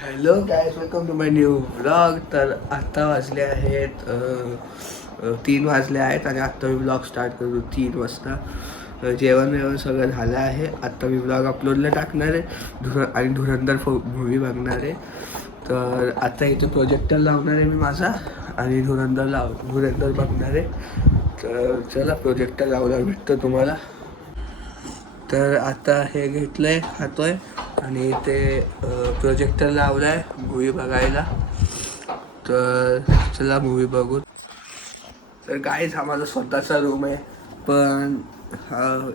Hello guys, welcome to my new vlog. तर आत्ता वाजले आहेत 3 वाजले आहेत आणि आत्ता मी व्लॉग स्टार्ट करू 3 वाजता. जेवण सगळं झालं आहे. आत्ता मी व्लॉग अपलोडला टाकणार आहे आणि धुरंधर मूवी बघणार आहे. तर आता इथे प्रोजेक्टर लावणार आहे मी माझा आणि धुरंधर बघणार आहे. तर चला प्रोजेक्टर लावल्यावर भेटतो तुम्हाला. तर आता हे घेतलं आहे, खातो आहे आणि ते प्रोजेक्टर लावलं आहे मूवी बघायला. तर चला मूवी बघू. तर गाईज हा माझा स्वतःचा रूम आहे, पण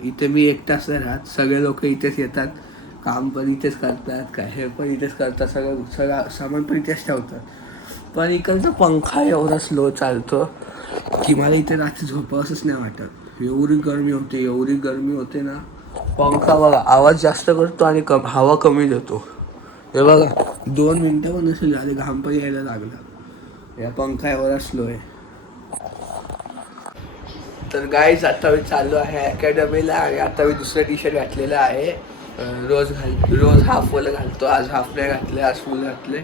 इथे मी एकटाच नाही राहत. सगळे लोक इथेच येतात, काम पण इथेच करतात, काय हे पण इथेच करतात, सगळं सामान पण इथेच ठेवतात. पण इकडचा पंखा एवढा स्लो चालतो की मला इथे रात्री झोपावंसंच नाही वाटत. एवढी गरमी होते ना. पंखा बघा आवाज जास्त करतो आणि हवा कमी देतो. हे बघा 2 मिनटं पण नसेल झाले घाम पण यायला लागला. या पंखा एवढा स्लो आहे. तर गाईज आता मी चाललो आहे अकॅडमीला आणि आता मी दुसरं टी शर्ट घातलेलं आहे. रोज हाफवालं घालतो. आज हाफ नाही घातले, आज फुल घातले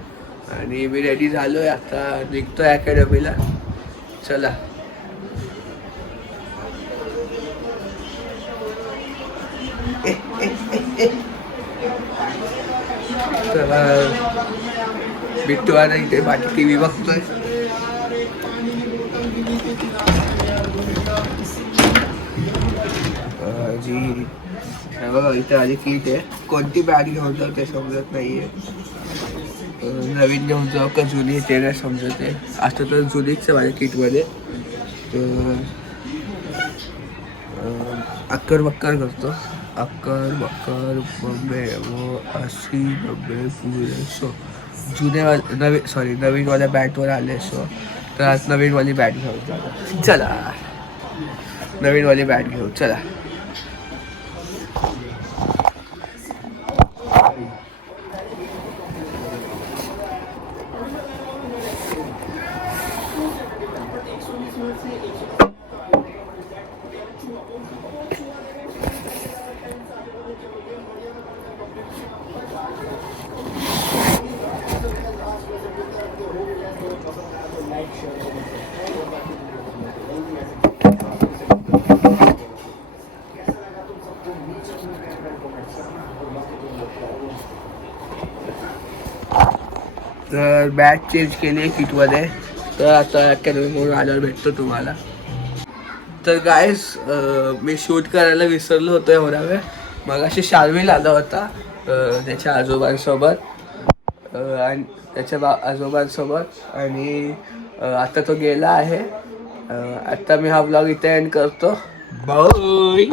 आणि मी रेडी झालो आहे. आता निघतो आहे अकॅडमीला. चला. बिट्टू आता इथे बाकी टी व्ही बघतोय. जी बघा इथे आधी किट आहे. कोणती बॅग घेऊन जाऊ ते समजत नाहीये. नवीन घेऊन जाऊ का जुनी ते नाही समजत आहे. आता तर जुनीच आहे माझ्या किटमध्ये. अक्कर बक्कर करतो. अक्कर बक्कर बब्बे वो 80 90 पुरे 100 नवीनवाल्या बॅटवर आले. तर आज नवीनवाली बॅट घेऊ. चला नवीनवाली बॅट घेऊ. चला. तर बॅग चेंज केली आहे किटमध्ये. तर आता अकॅडमी म्हणून आल्यावर भेटतो तुम्हाला. तर गाईज मी शूट करायला विसरलो होतो एवढा वेळ. मगाशी शार्विल आला होता त्याच्या आजोबांसोबत आणि आजोबांसोबत आणि आता तो गेला आहे. आता मी हा ब्लॉग इथे एंड करतो. बाय.